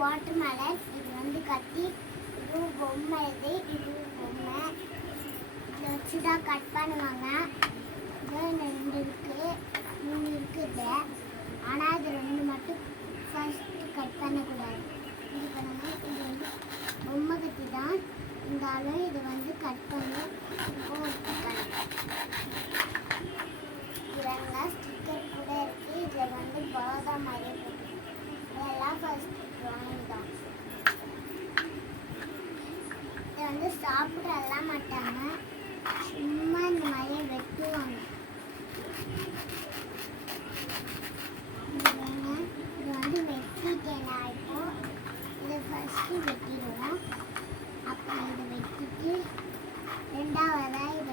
Watermelon. இது வந்து கத்தி. இது பொம்மை. இது பொம்மை. இதை வச்சு தான் கட் பண்ணுவாங்க. இது 2 இருக்கு, 3 இருக்குது. ஆனால் இது 2 மட்டும் ஃபர்ஸ்ட் கட் பண்ணக்கூடாது. இது பண்ணுங்க. இது வந்து பொம்மை கத்தி தான் இருந்தாலும் இது வந்து கட் பண்ணி இதெல்லாம் ஸ்டிக்கர் கூட இருக்கு. இதில் வந்து பாதாம் மாதிரி போட்டு இதெல்லாம் ஃபர்ஸ்ட் ட்ராயிங் தான். இதை வந்து சாப்பிடலாம் மாட்டாங்க, சும்மா இந்த மாதிரியே வெட்டுவாங்க. இது வந்து வெட்டிட்டேன் நான். இப்போ இதை ஃபர்ஸ்ட்டு வெட்டிடுவோம். அப்புறம் இதை வெட்டிட்டு 2ஆவதாக இதை